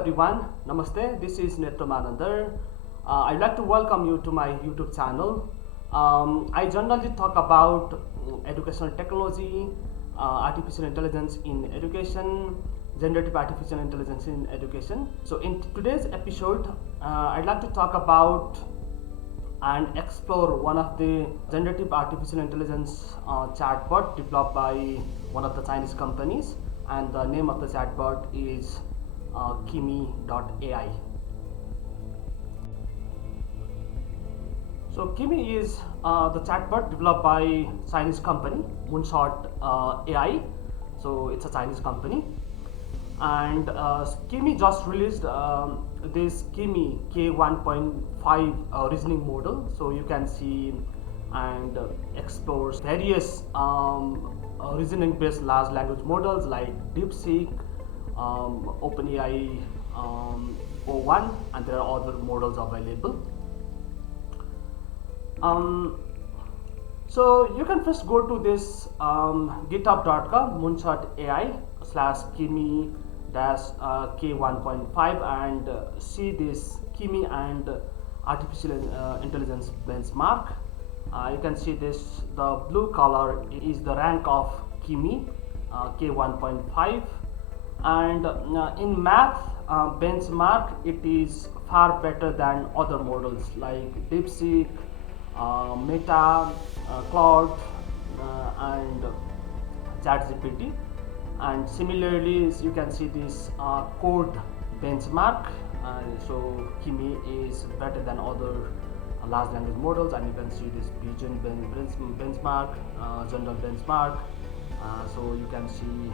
everyone, Namaste, this is Netramanandar. I'd like to welcome you to my YouTube channel. I generally talk about educational technology, artificial intelligence in education, generative artificial intelligence in education. So in today's episode, I'd like to talk about and explore one of the generative artificial intelligence chatbot developed by one of the Chinese companies, and the name of the chatbot is KIMI.ai. So KIMI is the chatbot developed by Chinese company Moonshot AI. So it's a Chinese company, and KIMI just released this KIMI K1.5 reasoning model. So you can see and explores various reasoning based large language models like DeepSeek, OpenAI O1, and there are other models available. So you can first go to this github.com moonshot AI /kimi K1.5 and see this KIMI and artificial intelligence benchmark. You can see this, the blue color is the rank of KIMI K1.5, and in math benchmark it is far better than other models like DeepSeek, Meta, Cloud, and ChatGPT. And similarly you can see this code benchmark. So KIMI is better than other large language models, and you can see this Bayesian benchmark, general benchmark. So you can see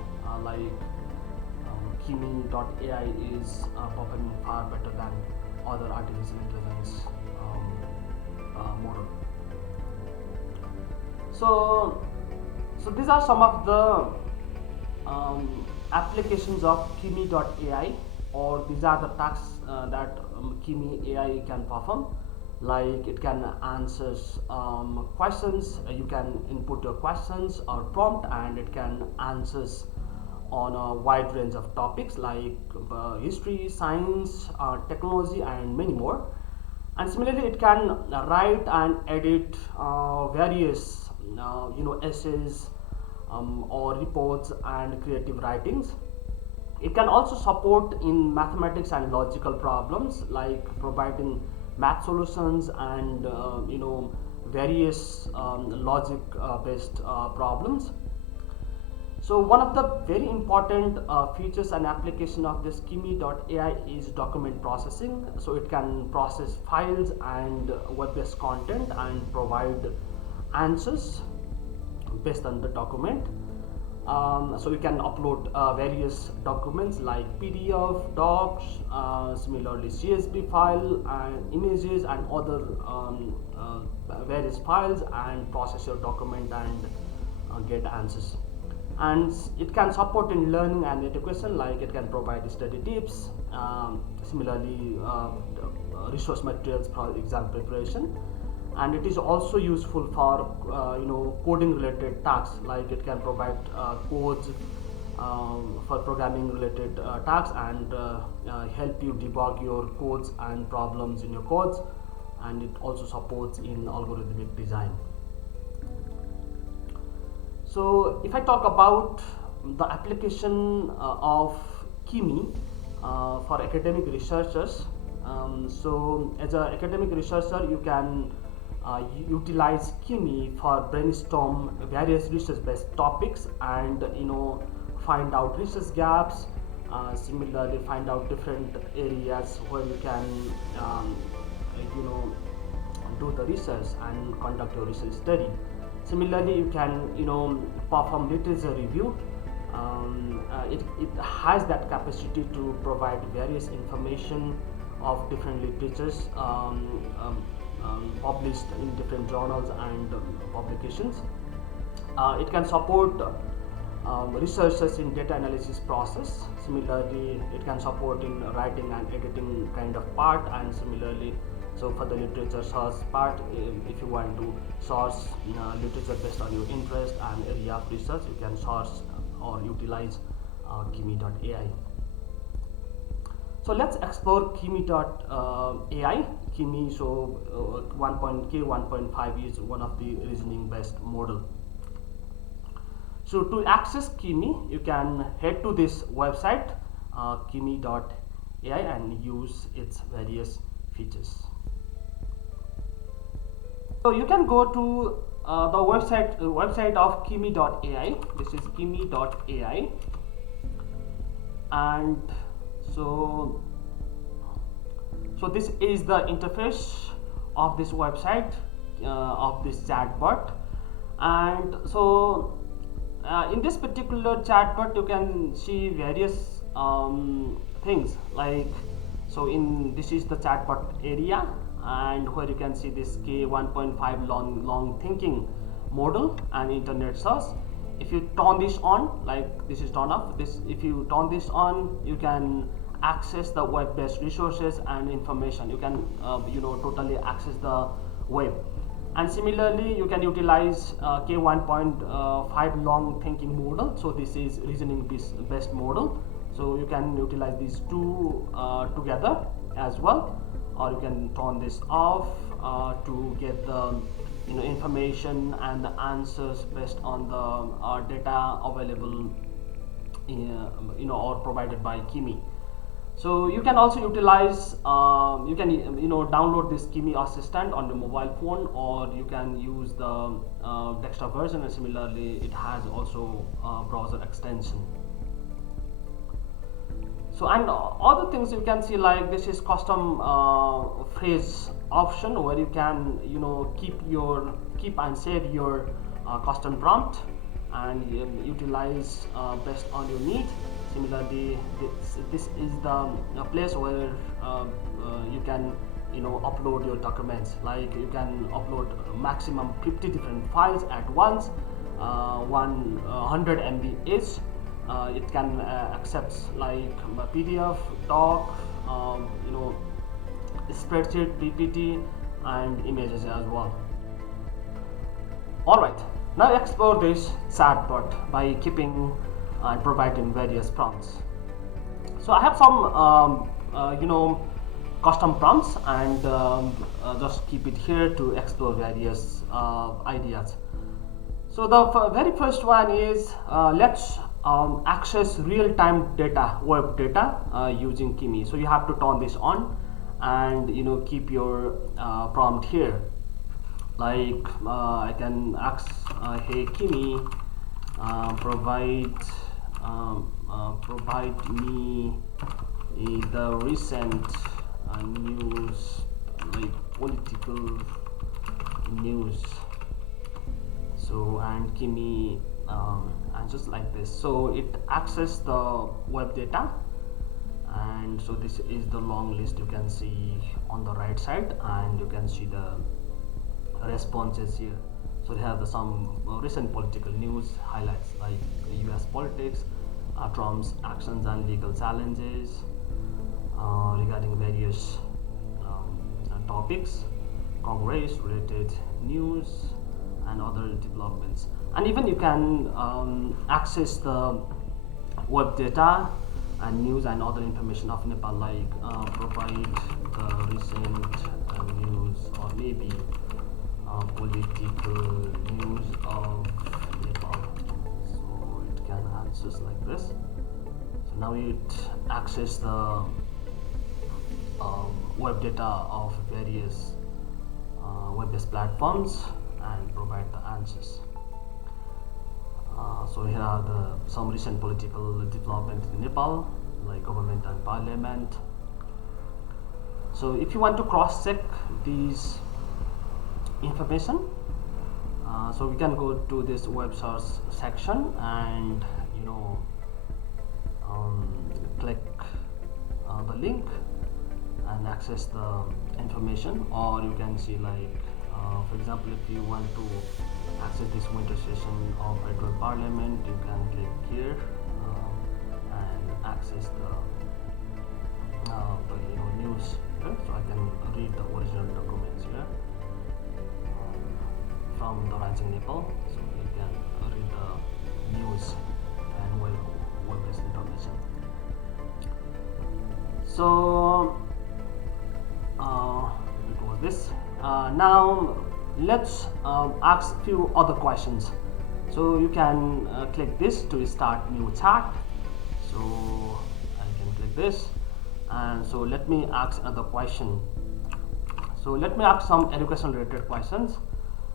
KIMI.ai is performing far better than other artificial intelligence model. So these are some of the applications of KIMI.ai, or these are the tasks that KIMI AI can perform. Like it can answer questions, you can input your questions or prompt, and it can answer on a wide range of topics like history, science, technology, and many more. And similarly it can write and edit various essays or reports and creative writings. It can also support in mathematics and logical problems, like providing math solutions and various logic based problems. So one of the very important features and application of this KIMI.ai is document processing. So it can process files and web-based content and provide answers based on the document. So you can upload various documents like PDF, docs, similarly CSV file and images and other various files, and process your document and get answers. And it can support in learning and education, like it can provide study tips, similarly resource materials for exam preparation. And it is also useful for coding related tasks, like it can provide codes for programming related tasks and help you debug your codes and problems in your codes. And it also supports in algorithmic design. So if I talk about the application of KIMI for academic researchers, so as an academic researcher you can utilize KIMI for brainstorm various research based topics and find out research gaps, similarly find out different areas where you can do the research and conduct your research study. Similarly you can perform literature review. It has that capacity to provide various information of different literatures published in different journals and publications. It can support researchers in data analysis process. Similarly it can support in writing and editing kind of part. And similarly, so for the literature source part, if you want to source literature based on your interest and area of research, you can source or utilize KIMI.ai. So let's explore Kimi.ai. Kimi, so 1.5 is one of the reasoning based model. So to access Kimi, you can head to this website Kimi.ai and use its various features. So you can go to the website of Kimi.ai. This is Kimi.ai, and so this is the interface of this website of this chatbot. And so in this particular chatbot you can see various things, like, so in this is the chatbot area, and where you can see this K1.5 long thinking model and internet search. If you turn this on, like this is turned off, this, if you turn this on, you can access the web-based resources and information. You can totally access the web. And similarly, you can utilize K1.5 long thinking model. So this is reasoning based model. So you can utilize these two together as well, or you can turn this off to get the information and the answers based on the data available or provided by Kimi. So you can also utilize you can download this Kimi assistant on your mobile phone, or you can use the desktop version, and similarly it has also browser extension. So, and other things you can see, like this is custom phrase option, where you can keep and save your custom prompt and utilize based on your need. Similarly, this is the place where you can upload your documents. Like you can upload maximum 50 different files at once, 100 MB each. It can accept like PDF, doc, spreadsheet, PPT, and images as well. Alright, now explore this chatbot by keeping and providing various prompts. So I have some custom prompts, and just keep it here to explore various ideas. So the very first one is let's access real-time data, web data, using Kimi. So you have to turn this on and keep your prompt here. Like I can ask, hey Kimi, provide me the recent news, like political news. So, and Kimi, and just like this, so it access the web data. And so this is the long list you can see on the right side, and you can see the responses here. So they have some recent political news highlights, like US politics, Trump's actions and legal challenges regarding various topics, Congress related news, and other developments. And even you can access the web data and news and other information of Nepal, like provide the recent news, or maybe political news of Nepal. So it can access like this. So now it access the web data of various web-based platforms and provide the answers. So here are some recent political developments in Nepal, like government and parliament. So if you want to cross-check these information, so we can go to this web source section and click the link and access the information. Or you can see, like for example, if you want to access this winter session of federal parliament, you can click here and access the news here. So I can read the original documents here from the Rising Nepal. So you can read the news and web-based information. So it was this. Now let's ask few other questions. So you can click this to start new chat. So I can click this, and so let me ask another question. So let me ask some education related questions.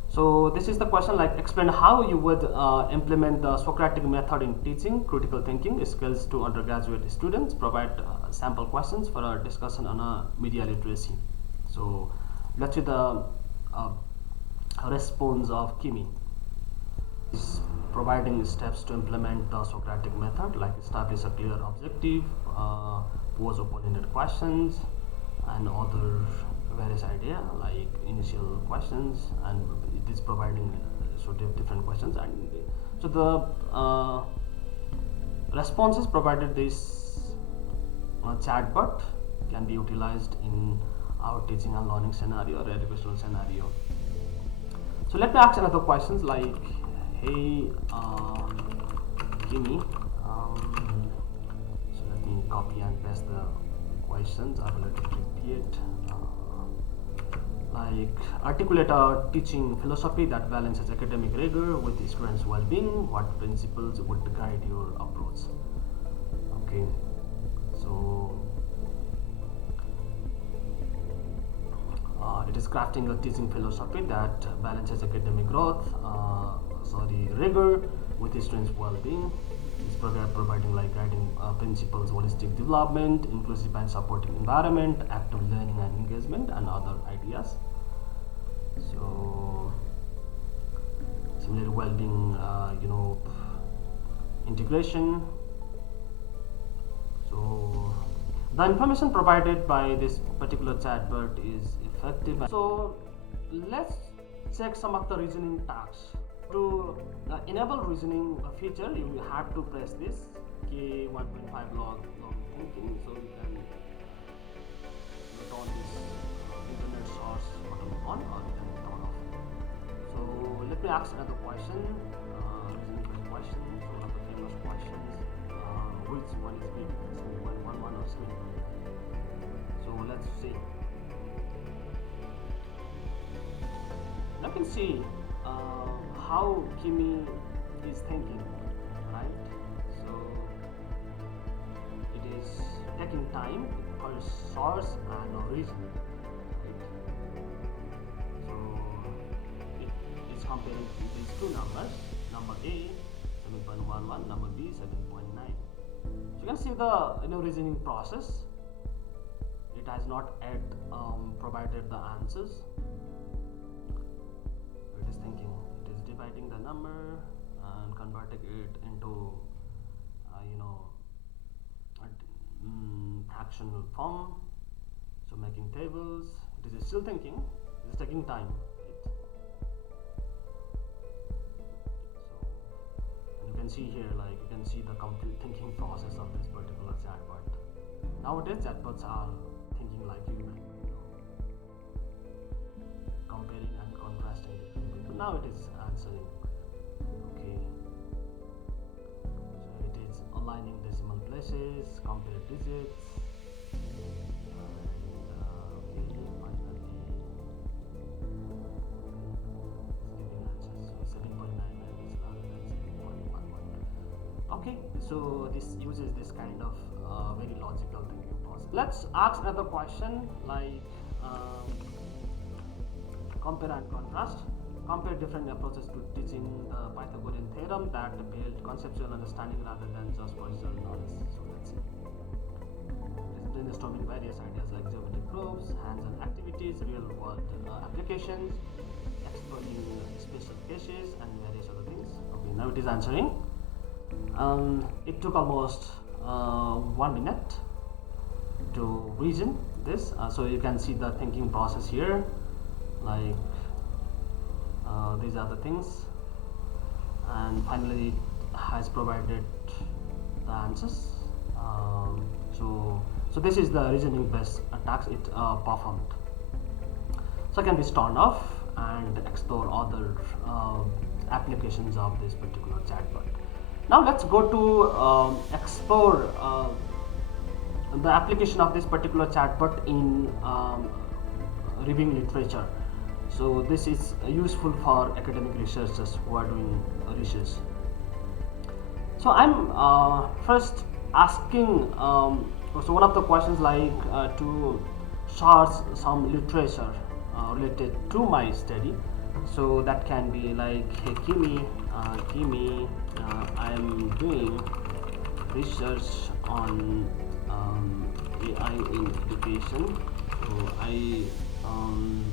So this is the question, like explain how you would implement the Socratic method in teaching critical thinking skills to undergraduate students. Provide sample questions for a discussion on media literacy. So let's see the response of Kimi. Is providing steps to implement the Socratic method, like establish a clear objective, pose open-ended questions, and other various idea like initial questions, and it is providing different questions, and so the responses provided this chatbot can be utilized in our teaching and learning scenario or educational scenario. So let me ask another questions like, hey Kimi, so let me copy and paste the questions. I will let it repeat. Like articulate a teaching philosophy that balances academic rigor with students' well-being. What principles would guide your approach? Okay, so it is crafting a teaching philosophy that balances academic growth, rigor with students' well-being. This program providing like guiding principles, holistic development, inclusive and supportive environment, active learning and engagement, and other ideas. So similarly, well-being, integration. So the information provided by this particular chatbot is effective. So let's check some of the reasoning tasks. To enable reasoning feature, you have to press this K 1.5 log thinking. So you can turn this internet source button on, or you can turn off. So let me ask another question. Reasoning question. So one of the famous questions. Which one is big? One or small? So let's see. Now you can see how Kimi is thinking, right? So it is taking time for source and origin, right? So it is comparing these two numbers, number A 7.11, number B 7.9. So you can see the reasoning process. It has not yet provided the answers. It is thinking. It is dividing the number and converting it into fractional form. So making tables. It is still thinking. It is taking time. Right? So and you can see here, like you can see the complete thinking process of this particular chatbot. Nowadays, chatbots are thinking like human. Comparing and contrasting different people. Now it is answering. Okay. So it is aligning decimal places, compare digits, and okay, finally it's giving answers. So 7.99 is rather than 7.11. Okay, so this uses this kind of very logical thinking process. Let's ask another question like. Compare and contrast. Compare different approaches to teaching the Pythagorean theorem that build conceptual understanding rather than just procedural knowledge. So let's see. It is brainstorming various ideas like geometric proofs, hands-on activities, real-world applications, exploring special cases, and various other things. Okay, now it is answering. It took almost 1 minute to reason this. So you can see the thinking process here. Like these are the things, and finally it has provided the answers. So this is the reasoning based attacks it performed. So can be turned off and explore other applications of this particular chatbot. Now let's go to explore the application of this particular chatbot in reviewing literature. So this is useful for academic researchers who are doing research. So I'm first asking, so one of the questions like to source some literature related to my study. So that can be like, hey Kimi, I am doing research on AI in education. Um,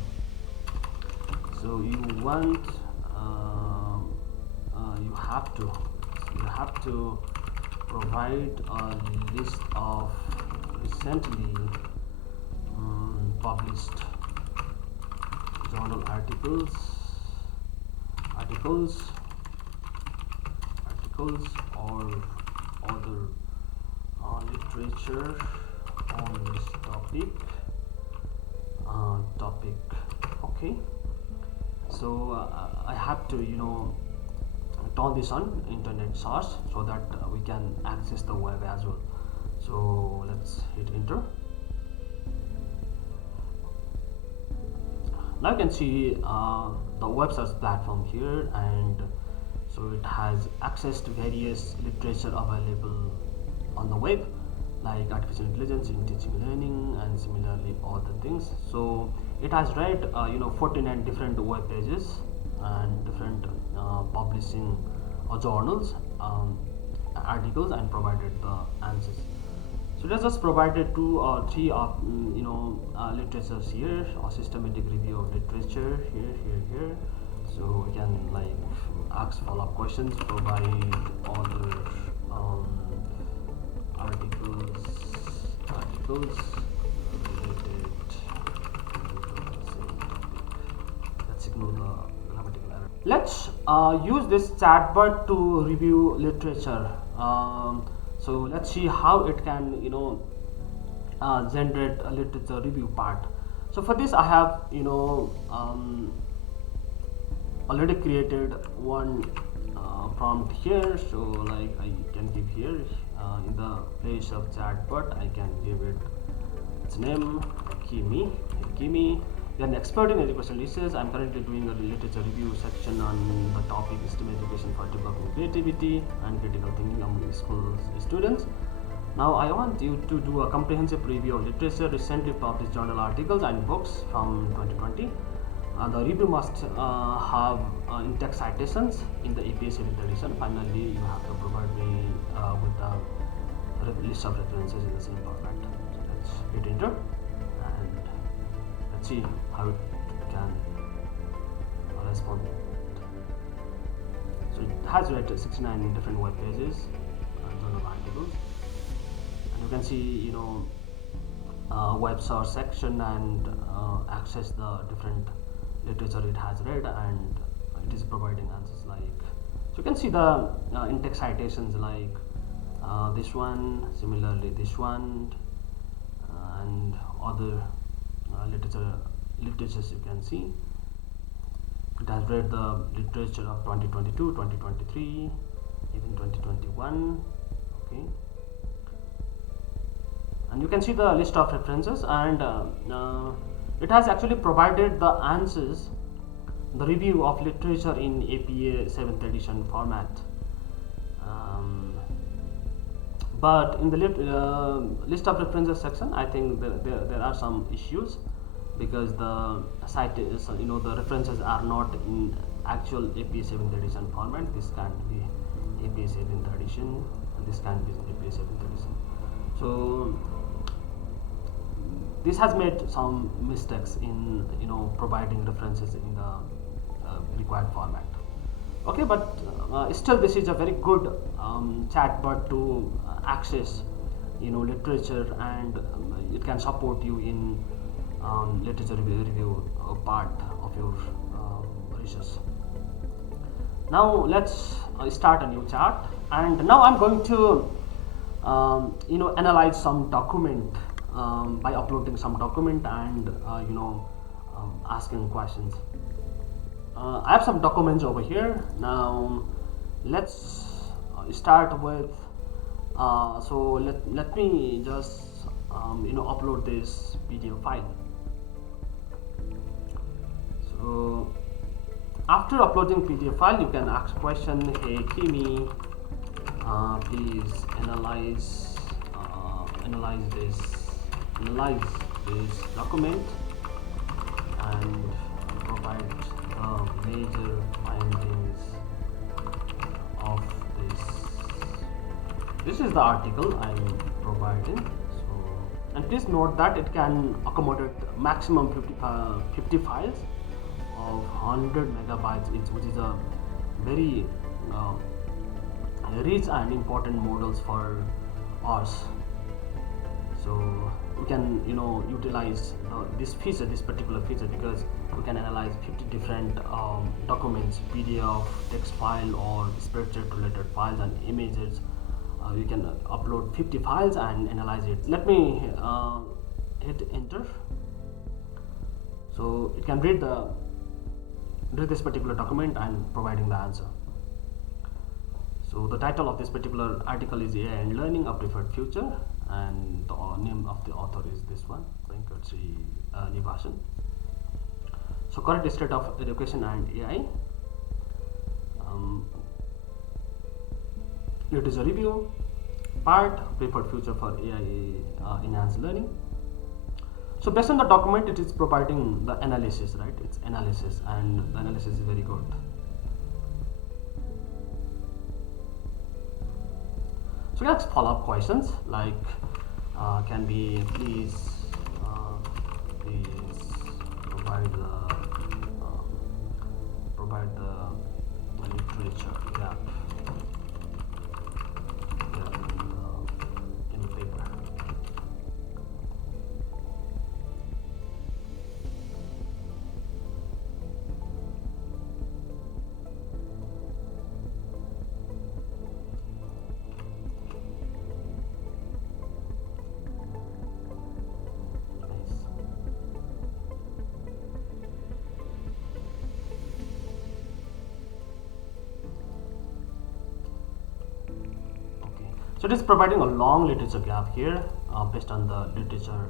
so you want you have to provide a list of recently published journal articles or other literature on this topic. Okay, so I have to turn this on internet source so that we can access the web as well. So let's hit enter. Now you can see the web search platform here, and so it has access to various literature available on the web, like artificial intelligence in teaching learning and similarly other things. So it has read 49 different web pages and different publishing journals, articles, and provided the answers. So it has just provided 2 or 3 of literatures here, or systematic review of literature here. So we can like ask follow-up questions, provide other articles related. Let's ignore the grammatical error. Let's use this chatbot to review literature. So let's see how it can generate a literature review part. So for this I have already created one prompt here. So like I can give here in the place of chatbot I can give it its name, Kimi. You are an expert in education research. I'm currently doing a literature review section on the topic STEM education for developing creativity and critical thinking among school students. Now I want you to do a comprehensive review of literature, recently published journal articles and books from 2020. The review must have in-text citations in the APA 7th edition. Finally, you have to provide me with the list of references in the same format. So let's hit enter and let's see how it can respond. So it has read 69 different web pages and journal articles, and you can see web source section and access the different literature it has read, and it is providing answers like, so you can see the in-text citations like this one, similarly this one, and other literatures you can see. It has read the literature of 2022, 2023, even 2021. Okay, and you can see the list of references, and it has actually provided the answers, the review of literature in APA 7th edition format. But in the list of references section, I think there are some issues, because the site is, the references are not in actual APA 7th edition format. This can't be APA 7th edition, and this can't be APA 7th edition. So this has made some mistakes in providing references in the required format. Okay, but still this is a very good chatbot to access literature, and it can support you in literature review part of your research. Now let's start a new chart, and now I'm going to analyze some document by uploading some document and asking questions. I have some documents over here. Now let's start with So let me just upload this PDF file. So after uploading PDF file, you can ask question, hey Kimi, please analyze this document and provide the major findings of this is the article I am providing. So, and please note that it can accommodate maximum 50 files of 100 megabytes each, which is a very rich and important models for us. So we can utilize this particular feature, because we can analyze 50 different documents, PDF, text file, or spreadsheet related files and images. You can upload 50 files and analyze it. Let me hit enter. So it can read this particular document and providing the answer. So the title of this particular article is AI and Learning, a Preferred Future, and the name of the author is this one, Venkat Nivasan. So current state of education and AI. It is a review part, preferred future for AI enhanced learning. So based on the document, it is providing the analysis, right? It's analysis, and the analysis is very good. So let's follow up questions like can be please provide the literature gap in the paper. So it is providing a long literature gap here based on the literature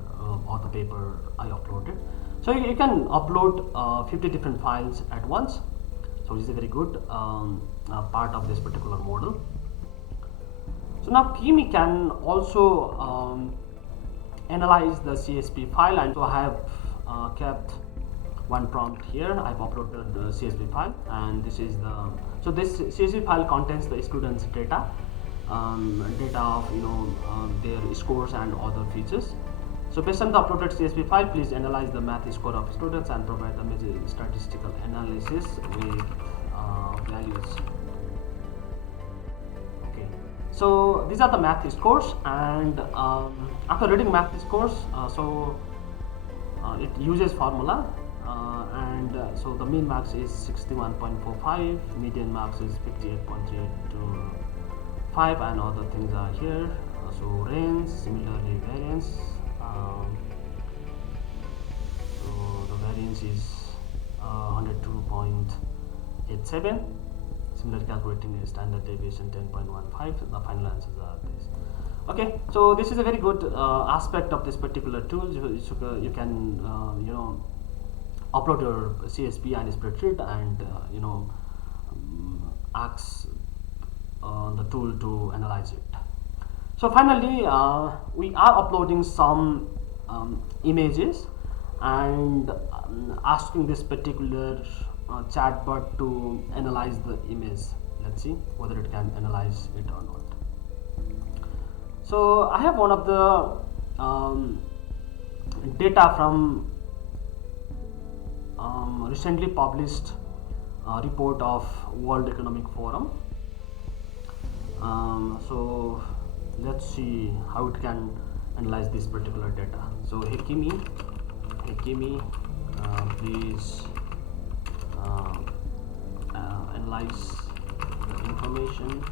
or the paper I uploaded. So you can upload 50 different files at once. So it is a very good part of this particular model. So now KIMI can also analyze the CSV file, and so I have kept one prompt here. I've uploaded the CSV file, and this is this CSV file contains the students data of their scores and other features. So based on the uploaded CSV file, please analyze the math score of students and provide the major statistical analysis with values. Okay, so these are the math scores, and after reading math scores, it uses formula, so the mean marks is 61.45, median marks is 58.325, and other things are here. So range, similarly variance. So the variance is 102.87. Similar calculating is standard deviation 10.15. The final answers are this. Okay, so this is a very good aspect of this particular tool. You can upload your CSV and spreadsheet and ask the tool to analyze it. So finally, we are uploading some images and asking this particular chatbot to analyze the image. Let's see whether it can analyze it or not. So I have one of the data from recently published report of World Economic Forum. So let's see how it can analyze this particular data. So hey Kimi, please analyze the information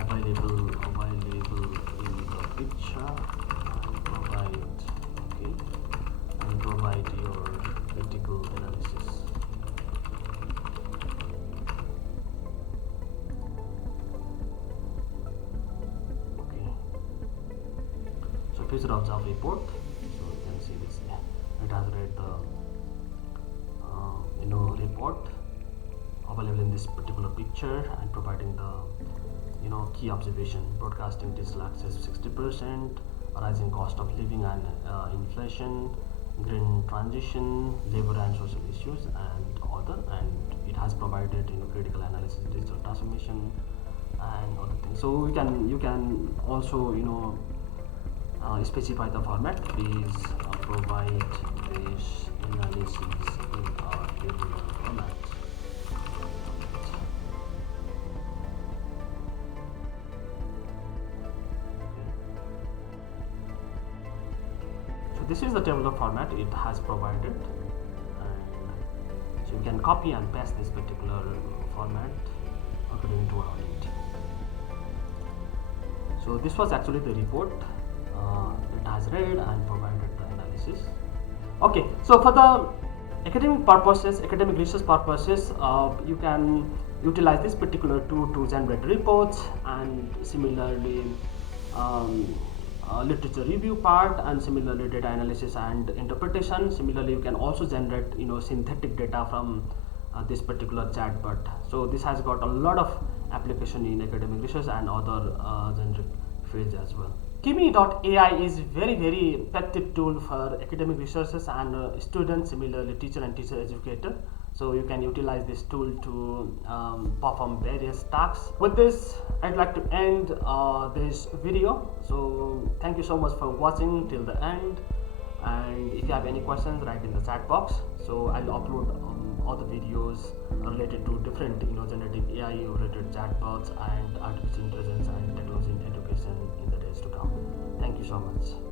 available in the picture and provide your critical analysis. future observe report. So you can see this. It has read the report available in this particular picture and providing the key observation: broadcasting digital access 60%, rising cost of living and inflation, green transition, labor and social issues, and other. And it has provided critical analysis, digital transformation, and other things. So you can also specify the format. Please provide this analysis in a tabular format. So this is the tabular format it has provided, and so you can copy and paste this particular format according to our need. So this was actually the report. It has read and provided the analysis. Okay, so for the academic purposes, academic research purposes, you can utilize this particular tool to generate reports, and similarly literature review part, and similarly data analysis and interpretation. Similarly, you can also generate synthetic data from this particular chatbot. So this has got a lot of application in academic research and other generic fields as well. KIMI.ai is very effective tool for academic researchers and students, similarly teacher and teacher educator. So you can utilize this tool to perform various tasks. With this, I'd like to end this video. So thank you so much for watching till the end, and if you have any questions, write in the chat box. So I'll upload other videos related to different generative AI related chatbots and artificial intelligence and technology in education in the days to come. Thank you so much.